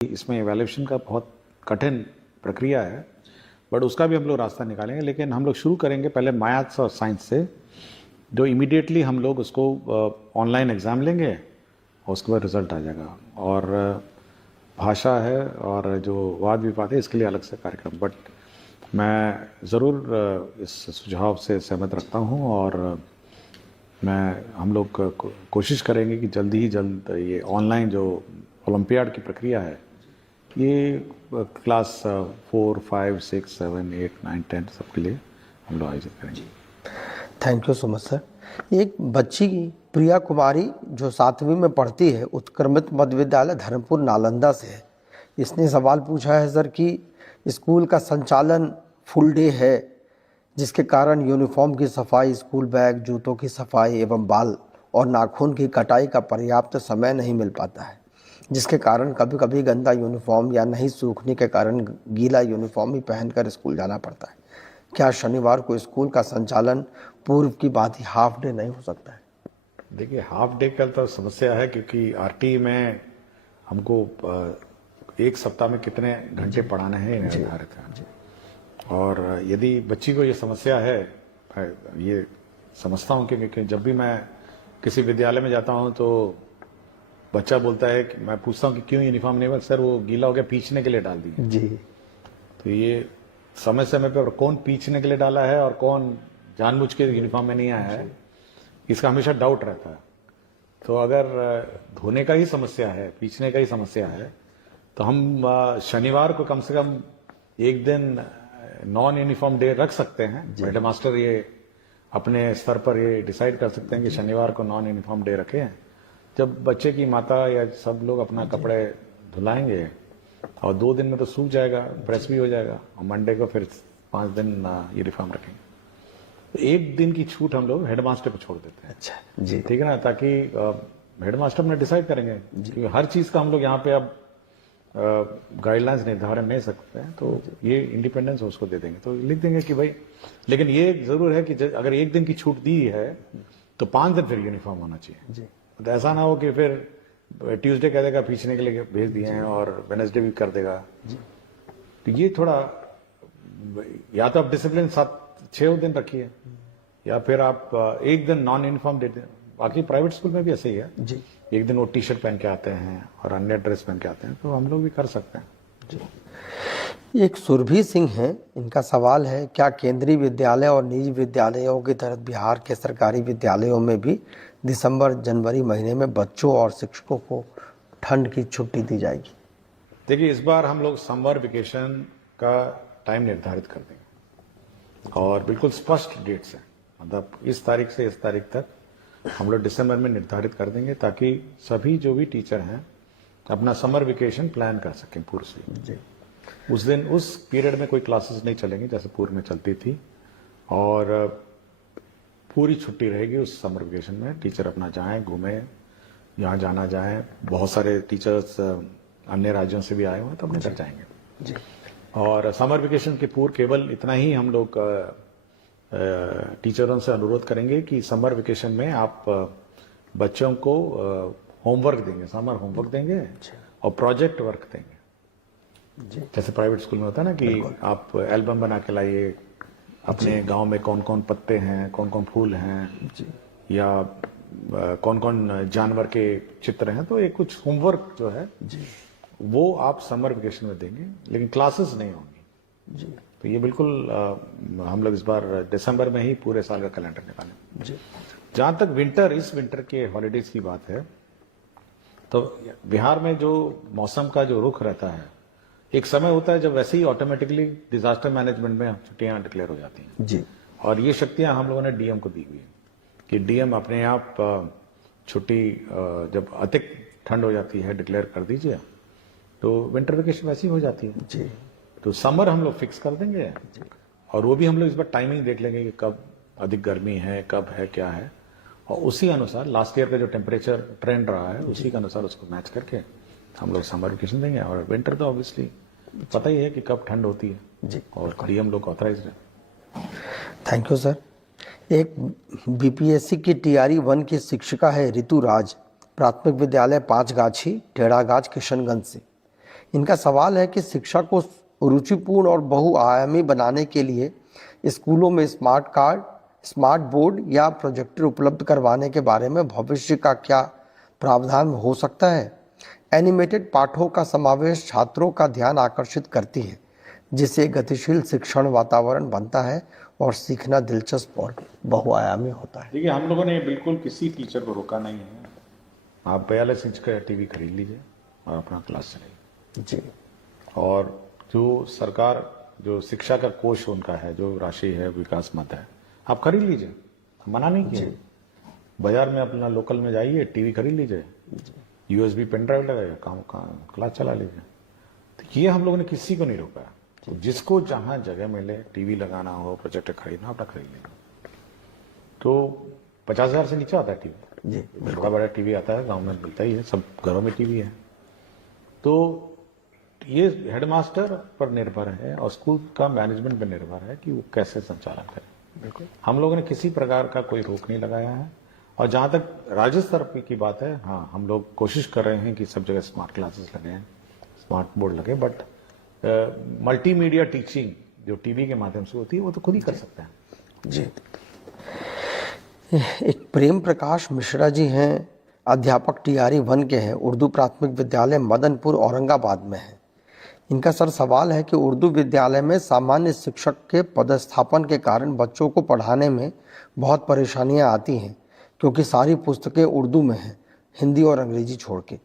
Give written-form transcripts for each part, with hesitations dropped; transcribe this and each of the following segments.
इसमें इवैल्यूएशन का बहुत कठिन प्रक्रिया है, बट उसका भी हम लोग रास्ता निकालेंगे। लेकिन हम लोग शुरू करेंगे पहले मैथ्स और साइंस से, जो इमीडिएटली हम लोग उसको ऑनलाइन एग्ज़ाम लेंगे और उसके बाद रिज़ल्ट आ जाएगा। और भाषा है और जो वाद विवाद है इसके लिए अलग से कार्यक्रम, बट मैं ज़रूर इस सुझाव से सहमत रखता हूँ और हम लोग कोशिश करेंगे कि जल्दी ही जल्द ये ऑनलाइन जो ओलंपियाड की प्रक्रिया है ये क्लास 4, 5, 6, 7, 8, 9, 10 सबके लिए हम लोग आयोजित करेंगे। Thank you so much sir. एक बच्ची प्रिया कुमारी जो 7वीं में पढ़ती है, उत्क्रमित मध्य विद्यालय धर्मपुर नालंदा से है। इसने सवाल पूछा है सर कि स्कूल का संचालन फुल डे है, जिसके कारण यूनिफॉर्म की सफाई, स्कूल बैग, जूतों की सफाई एवं बाल और नाखून की कटाई का पर्याप्त समय नहीं मिल पाता है, जिसके कारण कभी कभी गंदा यूनिफॉर्म या नहीं सूखने के कारण गीला यूनिफॉर्म ही पहनकर स्कूल जाना पड़ता है। क्या शनिवार को स्कूल का संचालन पूर्व की भांति हाफ डे नहीं हो सकता है? देखिए, हाफ डे का तो समस्या है क्योंकि आरटी में हमको एक सप्ताह में कितने घंटे पढ़ाने हैं निर्धारित है। और यदि बच्ची को ये समस्या है, ये समझता हूँ क्योंकि जब भी मैं किसी विद्यालय में जाता हूँ तो बच्चा बोलता है कि मैं पूछता हूँ कि क्यों यूनिफॉर्म नहीं बना, सर वो गीला हो गया, पीछने के लिए डाल दिया जी। तो ये समय समय पर कौन पीछने के लिए डाला है और कौन जानबूझ के यूनिफॉर्म में नहीं आया है, इसका हमेशा डाउट रहता है। तो अगर धोने का ही समस्या है, पीछने का ही समस्या है, तो हम शनिवार को कम से कम एक दिन नॉन यूनिफॉर्म डे रख सकते हैं। हेडमास्टर ये अपने स्तर पर ये डिसाइड कर सकते हैं कि शनिवार को नॉन यूनिफॉर्म डे रखें, जब बच्चे की माता या सब लोग अपना कपड़े धुलाएंगे और 2 दिन में तो सूख जाएगा, प्रेस भी हो जाएगा, और मंडे को फिर 5 दिन यूनिफॉर्म रखेंगे। तो एक दिन की छूट हम लोग हेडमास्टर को छोड़ देते हैं। अच्छा जी, ठीक है ना, ताकि हेडमास्टर में डिसाइड करेंगे, क्योंकि हर चीज का हम लोग यहाँ पे अब गाइडलाइंस निर्धारण नहीं सकते हैं, तो ये इंडिपेंडेंस उसको दे देंगे, तो लिख देंगे कि भाई, लेकिन ये जरूर है कि अगर एक दिन की छूट दी है तो 5 दिन फिर यूनिफॉर्म होना चाहिए जी। तो ऐसा ना हो कि फिर ट्यूसडे कह देगा पीछने के लिए भेज दिए हैं और वेडनेसडे भी कर देगा जी। तो ये थोड़ा, या तो आप डिसिप्लिन 7-6 दिन रखिए या फिर आप एक दिन नॉन यूनिफॉर्म दे दें। बाकी प्राइवेट स्कूल में भी ऐसे ही है जी, एक दिन वो टी शर्ट पहन के आते हैं और अन्य ड्रेस पहन के आते हैं, तो हम लोग भी कर सकते हैं जी। एक सुरभि सिंह है, इनका सवाल है, क्या केंद्रीय विद्यालय और निजी विद्यालयों की तरह बिहार के सरकारी विद्यालयों में भी दिसंबर जनवरी महीने में बच्चों और शिक्षकों को ठंड की छुट्टी दी जाएगी? देखिए, इस बार हम लोग समर वेकेशन का टाइम निर्धारित कर देंगे और बिल्कुल स्पष्ट डेट से, मतलब इस तारीख से इस तारीख तक हम लोग दिसंबर में निर्धारित कर देंगे, ताकि सभी जो भी टीचर हैं अपना समर वेकेशन प्लान कर सकें पूर्व से। उस दिन उस पीरियड में कोई क्लासेस नहीं चलेंगी जैसे पूर्व में चलती थी, और पूरी छुट्टी रहेगी उस समर वेकेशन में। टीचर अपना जाएं, घूमें, यहाँ जाना जाएं। बहुत सारे टीचर्स अन्य राज्यों से भी आए हुए हैं, तो अपने घर जाएंगे जी। और समर वेकेशन के पूर्व केवल इतना ही हम लोग टीचरों से अनुरोध करेंगे कि समर वेकेशन में आप बच्चों को होमवर्क देंगे, समर होमवर्क देंगे और प्रोजेक्ट वर्क देंगे जी। जैसे प्राइवेट स्कूल में होता है ना कि आप एल्बम बना के लाइए, अपने गांव में कौन कौन पत्ते हैं, कौन कौन फूल हैं जी, या कौन कौन जानवर के चित्र हैं, तो ये कुछ होमवर्क जो है जी वो आप समर वेकेशन में देंगे, लेकिन क्लासेस नहीं होंगी जी। तो ये बिल्कुल हम लोग इस बार दिसंबर में ही पूरे साल का कैलेंडर निकालें जी। जहां तक इस विंटर के हॉलीडेज की बात है, तो बिहार में जो मौसम का जो रुख रहता है, एक समय होता है जब वैसे ही ऑटोमेटिकली डिजास्टर मैनेजमेंट में छुट्टियां डिक्लेयर हो जाती हैं जी। और ये शक्तियां हम लोगों ने डीएम को दी हुई है कि डीएम अपने आप छुट्टी जब अधिक ठंड हो जाती है डिक्लेयर कर दीजिए, तो विंटर वेकेशन वैसी हो जाती है जी। तो समर हम लोग फिक्स कर देंगे और वो भी हम लोग इस बार टाइमिंग देख लेंगे कि कब अधिक गर्मी है, कब है, क्या है, और उसी अनुसार लास्ट ईयर का जो टेम्परेचर ट्रेंड रहा है उसी के अनुसार उसको मैच करके हम लोग समर वेकेशन देंगे। और विंटर तो ऑब्वियसली पता ही है कि कब ठंड होती है जी, और डीएम लोग ऑथराइज्ड है। Thank you sir. एक बीपीएससी की टीआरई 1 की शिक्षिका है ऋतु राज, प्राथमिक विद्यालय 5 गाछी टेढ़ागाछ किशनगंज से। इनका सवाल है कि शिक्षा को रुचिपूर्ण और बहुआयामी बनाने के लिए स्कूलों में स्मार्ट कार्ड, स्मार्ट बोर्ड या प्रोजेक्टर उपलब्ध करवाने के बारे में भविष्य का क्या प्रावधान हो सकता है। एनिमेटेड पाठों का समावेश छात्रों का ध्यान आकर्षित करती है, जिससे गतिशील शिक्षण वातावरण बनता है और सीखना दिलचस्प और बहुआयामी होता है। देखिए, हम लोगों ने बिल्कुल किसी टीचर को रोका नहीं है। आप 42 इंच का टीवी खरीद लीजिए और अपना क्लास चलाइए जी। और जो सरकार जो शिक्षा का कोष उनका है, जो राशि है, विकास मद है, आप खरीद लीजिए, मना नहीं किया। बाजार में अपना लोकल में जाइए, टीवी खरीद लीजिए, यूएसबी पेन ड्राइव लगाइए, काम क्लास चला लीजिए। तो ये हम लोगों ने किसी को नहीं रोका। तो जिसको जहां जगह मिले, टीवी लगाना हो, प्रोजेक्टर खरीदना, अपना खरीद लेना। तो 50,000 से नीचे आता है टीवी जी, बड़ा बड़ा टीवी आता है, गांव में मिलता ही है, सब घरों में टीवी है। तो ये हेडमास्टर पर निर्भर है और स्कूल का मैनेजमेंट पर निर्भर है कि वो कैसे संचालन करे। बिल्कुल। हम लोगों ने किसी प्रकार का कोई रोक नहीं लगाया है। और जहां तक राज्य स्तर की बात है, हाँ, हम लोग कोशिश कर रहे हैं कि सब जगह स्मार्ट क्लासेस लगे हैं, स्मार्ट बोर्ड लगे, बट मल्टीमीडिया टीचिंग जो टीवी के माध्यम से होती है वो तो खुद ही कर सकते हैं। जी। एक प्रेम प्रकाश मिश्रा जी हैं, अध्यापक टीआरई 1 के हैं, उर्दू प्राथमिक विद्यालय मदनपुर औरंगाबाद में है। इनका सर सवाल है कि उर्दू विद्यालय में सामान्य शिक्षक के पदस्थापन के कारण बच्चों को पढ़ाने में बहुत परेशानियां आती हैं, क्योंकि सारी पुस्तकें उर्दू में हैं, हिंदी और अंग्रेजी छोड़ के,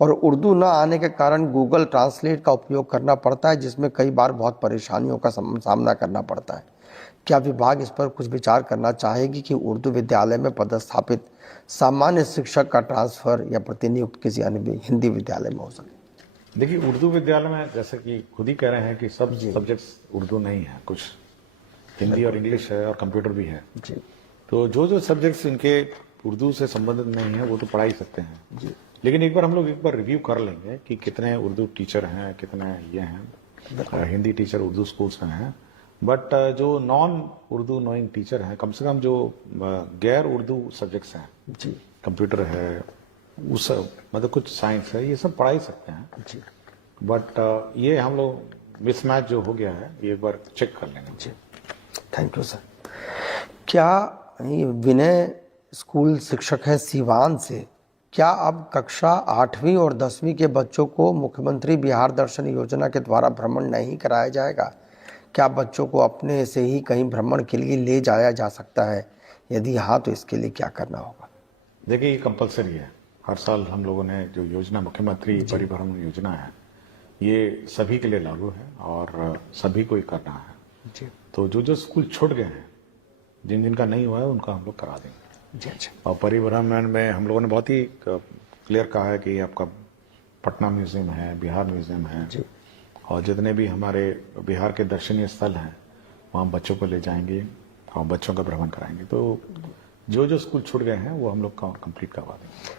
और उर्दू न आने के कारण गूगल ट्रांसलेट का उपयोग करना पड़ता है, जिसमें कई बार बहुत परेशानियों का सामना करना पड़ता है। क्या विभाग इस पर कुछ विचार करना चाहेगी कि उर्दू विद्यालय में पदस्थापित सामान्य शिक्षक का ट्रांसफर या प्रतिनियुक्त किसी अन्य हिंदी विद्यालय में हो सके? देखिए, उर्दू विद्यालय में जैसे कि खुद ही कह रहे हैं कि सब सब्जेक्ट्स उर्दू नहीं है, कुछ हिंदी और इंग्लिश है और कंप्यूटर भी है जी। तो जो सब्जेक्ट्स इनके उर्दू से संबंधित नहीं है वो तो पढ़ा ही सकते हैं जी। लेकिन एक बार रिव्यू कर लेंगे कि कितने उर्दू टीचर हैं, कितने ये हैं, हिंदी टीचर उर्दू स्कूल्स में हैं, बट जो नॉन उर्दू नोइंग टीचर हैं, कम से कम जो गैर उर्दू सब्जेक्ट्स हैं जी, कंप्यूटर है, उस मतलब कुछ साइंस है, ये सब पढ़ा ही सकते हैं जी। बट ये हम लोग मिसमैच जो हो गया है ये एक बार चेक कर लेंगे जी, थैंक यू सर। क्या ये विनय स्कूल शिक्षक है सीवान से, क्या अब कक्षा 8वीं और 10वीं के बच्चों को मुख्यमंत्री बिहार दर्शन योजना के द्वारा भ्रमण नहीं कराया जाएगा? क्या बच्चों को अपने से ही कहीं भ्रमण के लिए ले जाया जा सकता है? यदि हाँ, तो इसके लिए क्या करना होगा? देखिए, ये कंपलसरी है। हर साल हम लोगों ने जो योजना मुख्यमंत्री परिभ्रमण योजना है, ये सभी के लिए लागू है और सभी को ही करना है जी। तो जो स्कूल छूट गए हैं, जिन जिनका नहीं हुआ है, उनका हम लोग करा देंगे जी। अच्छा। और परिभ्रमण में हम लोगों ने बहुत ही क्लियर कहा है कि आपका पटना म्यूजियम है, बिहार म्यूजियम है जी। और जितने भी हमारे बिहार के दर्शनीय स्थल हैं वहाँ बच्चों को ले जाएंगे और बच्चों का भ्रमण कराएंगे। तो जो स्कूल छूट गए हैं वो हम लोग कंप्लीट करवा देंगे।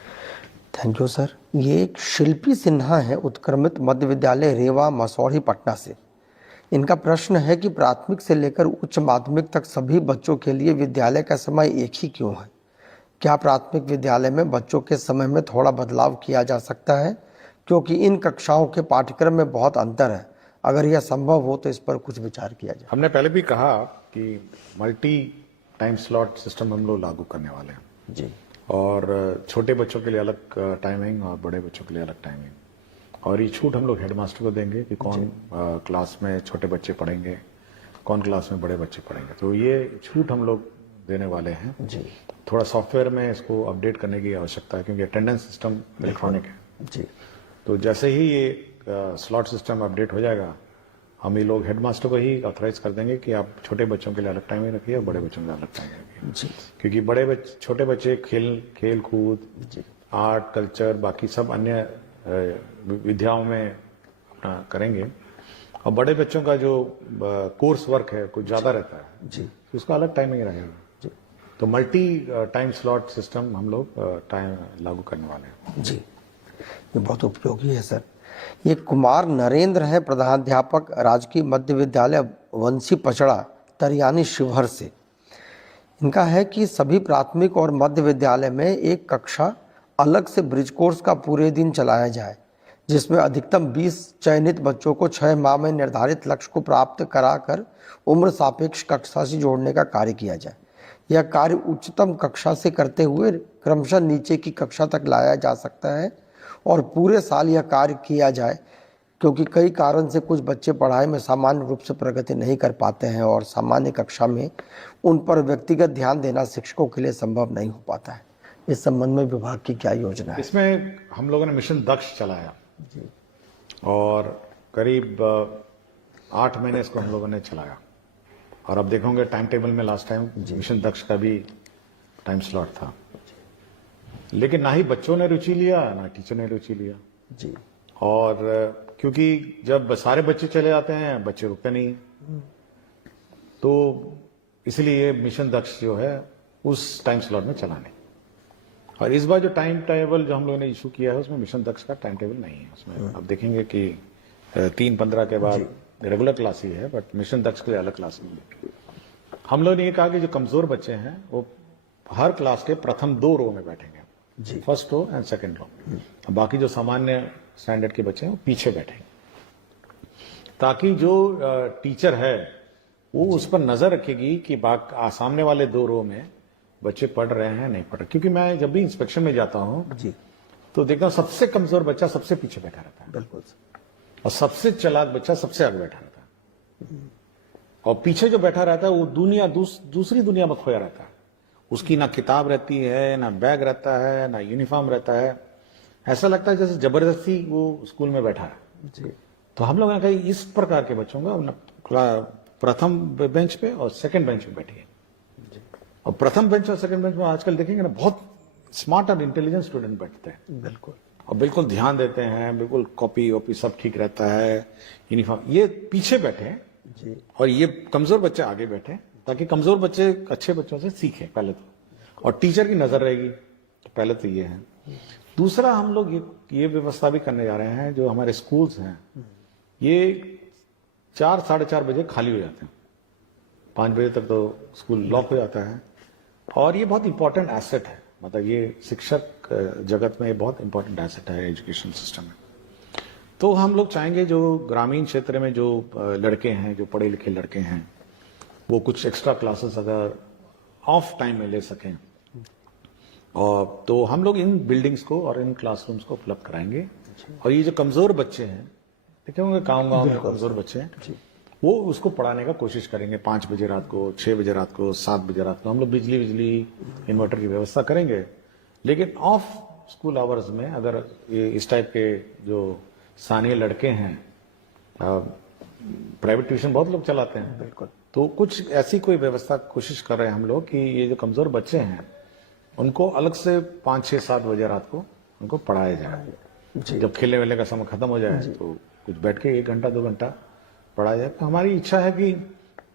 Thank you sir. ये एक शिल्पी सिन्हा है, उत्क्रमित मध्य विद्यालय रेवा मसौढ़ी पटना से। इनका प्रश्न है कि प्राथमिक से लेकर उच्च माध्यमिक तक सभी बच्चों के लिए विद्यालय का समय एक ही क्यों है? क्या प्राथमिक विद्यालय में बच्चों के समय में थोड़ा बदलाव किया जा सकता है, क्योंकि इन कक्षाओं के पाठ्यक्रम में बहुत अंतर है? अगर यह संभव हो तो इस पर कुछ विचार किया जाए। हमने पहले भी कहा कि मल्टी टाइम स्लॉट सिस्टम हम लोग लागू करने वाले हैं जी। और छोटे बच्चों के लिए अलग टाइमिंग और बड़े बच्चों के लिए अलग टाइमिंग, और ये छूट हम लोग हेडमास्टर को देंगे कि कौन क्लास में छोटे बच्चे पढ़ेंगे, कौन क्लास में बड़े बच्चे पढ़ेंगे। तो ये छूट हम लोग देने वाले हैं जी। थोड़ा सॉफ्टवेयर में इसको अपडेट करने की आवश्यकता है क्योंकि अटेंडेंस सिस्टम इलेक्ट्रॉनिक है जी। तो जैसे ही ये स्लॉट सिस्टम अपडेट हो जाएगा, हम ये लोग हेडमास्टर को ही ऑथराइज कर देंगे कि आप छोटे बच्चों के लिए अलग टाइमिंग रखिए और बड़े बच्चों के लिए अलग टाइमिंग रखिए जी। क्योंकि छोटे बच्चे खेल कूद, आर्ट, कल्चर, बाकी सब अन्य विद्याओं में अपना करेंगे और बड़े बच्चों का जो कोर्स वर्क है कुछ ज्यादा रहता है जी। तो उसका अलग टाइमिंग रहेगा जी। तो मल्टी टाइम स्लॉट सिस्टम हम लोग टाइम लागू करने वाले हैं जी। ये बहुत उपयोगी है सर। ये कुमार नरेंद्र है, प्रधानाध्यापक राजकीय मध्य विद्यालय वंशी पचड़ा तरियानी शिवहर से। इनका है कि सभी प्राथमिक और मध्य विद्यालय में एक कक्षा अलग से ब्रिज कोर्स का पूरे दिन चलाया जाए, जिसमें अधिकतम 20 चयनित बच्चों को 6 माह में निर्धारित लक्ष्य को प्राप्त कराकर उम्र सापेक्ष कक्षा से जोड़ने का कार्य किया जाए। यह कार्य उच्चतम कक्षा से करते हुए क्रमशः नीचे की कक्षा तक लाया जा सकता है और पूरे साल यह कार्य किया जाए, क्योंकि कई कारण से कुछ बच्चे पढ़ाई में सामान्य रूप से प्रगति नहीं कर पाते हैं और सामान्य कक्षा में उन पर व्यक्तिगत ध्यान देना शिक्षकों के लिए संभव नहीं हो पाता है। इस संबंध में विभाग की क्या योजना है? इसमें हम लोगों ने मिशन दक्ष चलाया और करीब 8 महीने इसको हम लोगों ने चलाया और अब देखोगे टाइम टेबल में लास्ट टाइम मिशन दक्ष का भी टाइम स्लॉट था, लेकिन ना ही बच्चों ने रुचि लिया ना टीचर ने रुचि लिया जी। और क्योंकि जब सारे बच्चे चले जाते हैं बच्चे रुकते नहीं, तो इसलिए मिशन दक्ष जो है उस टाइम स्लॉट में चला नहीं। और इस बार जो टाइम टेबल जो हम लोगों ने इशू किया है उसमें मिशन दक्ष का टाइम टेबल नहीं है। उसमें अब देखेंगे कि 3-15 के बाद रेगुलर क्लास ही है, बट मिशन दक्ष के लिए अलग क्लास नहीं है। हम लोगों ने ये कहा कि जो कमजोर बच्चे हैं वो हर क्लास के प्रथम 2 रो में बैठेंगे, first row and second row. बाकी जो सामान्य स्टैंडर्ड के बच्चे हैं वो पीछे बैठेंगे, ताकि जो टीचर है वो उस पर नजर रखेगी कि सामने वाले 2 रो में बच्चे पढ़ रहे हैं नहीं पढ़ रहे। क्योंकि मैं जब भी इंस्पेक्शन में जाता हूं जी तो देखता हूं सबसे कमजोर बच्चा सबसे पीछे बैठा रहता है, बिल्कुल, और सबसे चालाक बच्चा सबसे आगे बैठा रहता है, और पीछे जो बैठा रहता है वो दूसरी दुनिया में खोया रहता है। उसकी ना किताब रहती है, ना बैग रहता है, ना यूनिफॉर्म रहता है। ऐसा लगता है जैसे जबरदस्ती वो स्कूल में बैठा है जी। तो हम लोगों ने कहा इस प्रकार के बच्चों का प्रथम बेंच पे और सेकंड बेंच पे बैठिए। और प्रथम बेंच और सेकंड बेंच में आजकल देखेंगे ना बहुत स्मार्ट और इंटेलिजेंट स्टूडेंट बैठते हैं, बिल्कुल, और बिल्कुल ध्यान देते हैं, बिल्कुल कॉपी वॉपी सब ठीक रहता है, यूनिफॉर्म। ये पीछे बैठे जी, और ये कमजोर बच्चे आगे बैठे, ताकि कमजोर बच्चे अच्छे बच्चों से सीखें पहले तो, और टीचर की नजर रहेगी। तो पहले तो ये है। दूसरा हम लोग ये व्यवस्था भी करने जा रहे हैं, जो हमारे स्कूल्स हैं ये 4-4:30 बजे खाली हो जाते हैं, 5 बजे तक तो स्कूल लॉक हो जाता है। और ये बहुत इंपॉर्टेंट एसेट है, मतलब ये शिक्षक जगत में बहुत इंपॉर्टेंट एसेट है एजुकेशन सिस्टम में। तो हम लोग चाहेंगे जो ग्रामीण क्षेत्र में जो लड़के हैं, जो पढ़े लिखे लड़के हैं, वो कुछ एक्स्ट्रा क्लासेस अगर ऑफ टाइम में ले सकें, और तो हम लोग इन बिल्डिंग्स को और इन क्लासरूम्स को उपलब्ध कराएंगे। और ये जो कमजोर बच्चे हैं, देखे होंगे गाँव में कमजोर बच्चे हैं, वो उसको पढ़ाने का कोशिश करेंगे 5 बजे रात को, 6 बजे रात को, 7 बजे रात को। हम लोग बिजली इन्वर्टर की व्यवस्था करेंगे, लेकिन ऑफ स्कूल आवर्स में अगर ये इस टाइप के जो स्थानीय लड़के हैं, प्राइवेट ट्यूशन बहुत लोग चलाते हैं, बिल्कुल, तो कुछ ऐसी कोई व्यवस्था कोशिश कर रहे हैं हम लोग कि ये जो कमजोर बच्चे हैं उनको अलग से 5, 6, 7 बजे रात को उनको पढ़ाया जाए। जब खेलने वेलने का समय खत्म हो जाए तो कुछ बैठ के 1 घंटा 2 घंटा पढ़ाया जाए। तो हमारी इच्छा है कि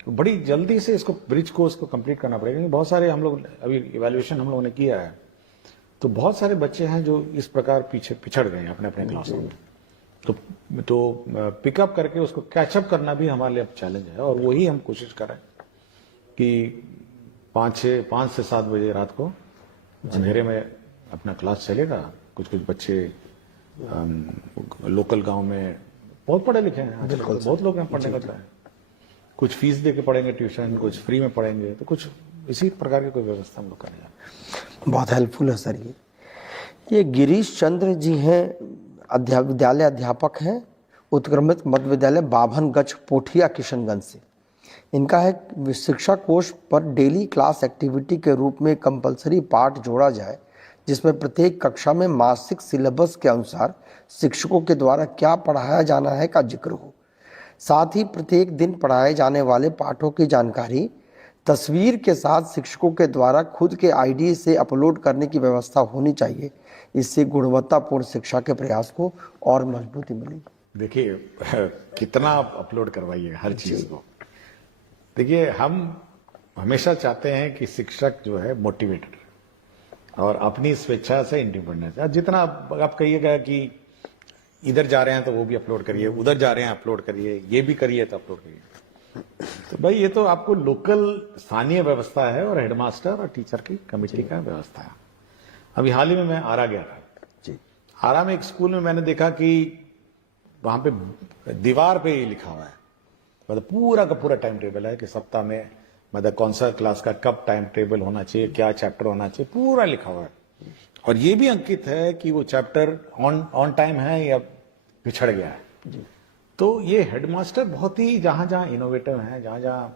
बड़ी जल्दी से इसको ब्रिज कोर्स को कंप्लीट करना पड़ेगा, क्योंकि बहुत सारे हम लोग अभी इवैल्यूएशन हम लोगों ने किया है, तो बहुत सारे बच्चे हैं जो इस प्रकार पीछे पिछड़ गए अपने अपने क्लासों में। तो पिकअप करके उसको कैचअप करना भी हमारे लिए अब चैलेंज है, और वही हम कोशिश कर रहे हैं कि 5 से 7 बजे रात को अंधेरे में अपना क्लास चलेगा। कुछ बच्चे लोकल गांव में बहुत पढ़े लिखे हैं, बिल्कुल बहुत लोग हैं पढ़ने का, कुछ फीस दे के पढ़ेंगे ट्यूशन, कुछ फ्री में पढ़ेंगे, तो कुछ इसी प्रकार की कोई व्यवस्था हम लोग करेंगे। बहुत हेल्पफुल है सर। ये गिरीश चंद्र जी हैं, विद्यालय अध्यापक हैं, उत्क्रमित मध्य विद्यालय बाभनगंज पोठिया किशनगंज से। इनका है शिक्षा कोष पर डेली क्लास एक्टिविटी के रूप में कंपलसरी पाठ जोड़ा जाए, जिसमें प्रत्येक कक्षा में मासिक सिलेबस के अनुसार शिक्षकों के द्वारा क्या पढ़ाया जाना है का जिक्र हो। साथ ही प्रत्येक दिन पढ़ाए जाने वाले पाठों की जानकारी तस्वीर के साथ शिक्षकों के द्वारा खुद के आईडी से अपलोड करने की व्यवस्था होनी चाहिए। इससे गुणवत्तापूर्ण शिक्षा के प्रयास को और मजबूती मिलेगी। देखिए कितना आप अपलोड करवाइए हर चीज को। देखिए हम हमेशा चाहते हैं कि शिक्षक जो है मोटिवेटेड और अपनी स्वेच्छा से इंडिपेंडेंस। जितना आप कहिएगा कि इधर जा रहे हैं तो वो भी अपलोड करिए, उधर जा रहे हैं अपलोड करिए, ये भी करिए तो अपलोड करिए, तो भाई ये तो आपको लोकल स्थानीय व्यवस्था है और हेडमास्टर और टीचर की कमेटी का व्यवस्था है। अभी हाल ही में मैं आरा गया था जी। आरा में एक स्कूल में मैंने देखा कि वहां पे दीवार पे ही लिखा हुआ है, मतलब पूरा का पूरा टाइम टेबल है कि सप्ताह में मतलब कौन सा क्लास का कब टाइम टेबल होना चाहिए, क्या चैप्टर होना चाहिए, पूरा लिखा हुआ है। और ये भी अंकित है कि वो चैप्टर ऑन टाइम है या पिछड़ गया है। तो ये हेडमास्टर बहुत ही जहां जहां इनोवेटिव है, जहां जहां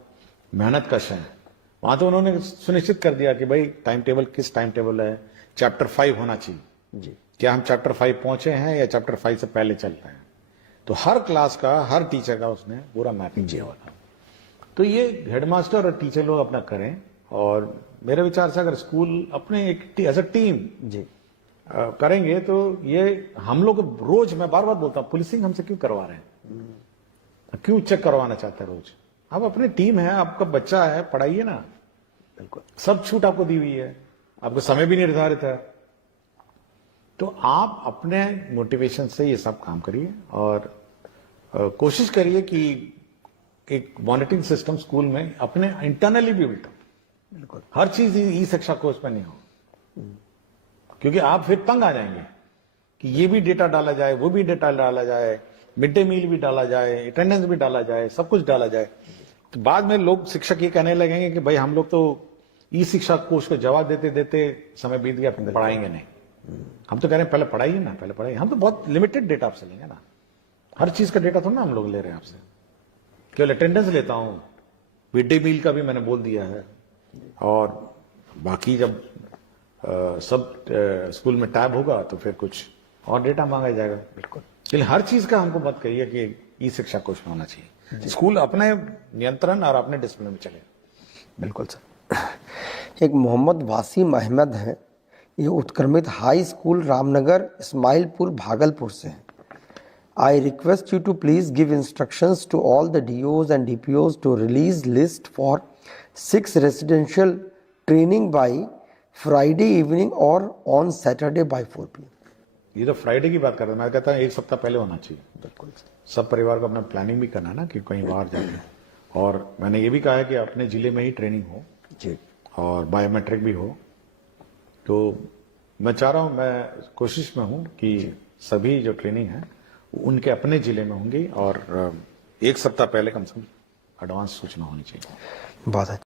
मेहनत कश है, वहां तो उन्होंने सुनिश्चित कर दिया कि भाई टाइम टेबल किस टाइम टेबल है, चैप्टर 5 होना चाहिए जी, क्या हम चैप्टर 5 पहुंचे हैं या चैप्टर 5 से पहले चल रहे हैं। तो हर क्लास का, हर टीचर का उसने पूरा मैपिंग किया हुआ था। तो ये हेडमास्टर और टीचर लोग अपना करें, और मेरे विचार से अगर स्कूल अपने एक एज अ टीम जी करेंगे तो ये हम लोग रोज, मैं बार बार बोलता हूं, पुलिसिंग हमसे क्यों करवा रहे हैं, क्यों चेक करवाना चाहते हैं रोज। आप अपनी टीम है, आपका बच्चा है, पढ़ाइए ना, बिल्कुल सब छूट आपको दी हुई है, आपको समय भी निर्धारित है। तो आप अपने मोटिवेशन से ये सब काम करिए और कोशिश करिए कि एक मॉनिटरिंग सिस्टम स्कूल में अपने इंटरनली भी बिल्ट हो। बिल्कुल, हर चीज ई शिक्षा कोर्स में नहीं हो, क्योंकि आप फिर तंग आ जाएंगे कि ये भी डेटा डाला जाए, वो भी डेटा डाला जाए, मिड डे मील भी डाला जाए, अटेंडेंस भी डाला जाए, सब कुछ डाला जाए। तो बाद में लोग, शिक्षक ये कहने लगेंगे कि भाई हम लोग तो ई शिक्षा कोर्स को जवाब देते देते समय बीत गया, पढ़ाएंगे नहीं। हम तो कह रहे हैं पहले पढ़ाइए ना, पहले पढ़ाइए। हम तो बहुत लिमिटेड डेटा आपसे लेंगे ना, हर चीज का डेटा थोड़ा ना हम लोग ले रहे हैं आपसे, केवल अटेंडेंस लेता हूं, मिड डे मील का भी मैंने बोल दिया है, और बाकी जब सब स्कूल में टैब होगा तो फिर कुछ और डेटा मांगा जाएगा। बिल्कुल, इसलिए हर चीज का हमको मत कहिए कि ई शिक्षा कोर्स में होना चाहिए, स्कूल अपने नियंत्रण और अपने डिसिप्लिन में चले। बिल्कुल सर। एक मोहम्मद वासीम अहमद है, ये उत्क्रमित हाई स्कूल रामनगर इस्माइलपुर भागलपुर से है। I request you to please give instructions to all the DOs and DPOs to release list for 6 residential training by Friday evening or on Saturday by 4 p.m. ये तो फ्राइडे की बात कर रहा हूं, मैं कहता हूं एक सप्ताह पहले होना चाहिए। बिल्कुल, सब परिवार को अपना प्लानिंग भी करना है ना कि कहीं बाहर जाके, और मैंने ये भी कहा है कि अपने जिले में ही ट्रेनिंग हो जी, और बायोमेट्रिक भी हो। तो मैं चाह रहा हूं, मैं कोशिश में हूं कि सभी जो ट्रेनिंग है उनके अपने जिले में होंगी, और एक सप्ताह पहले कम से कम एडवांस सूचना होनी चाहिए। बहुत अच्छा।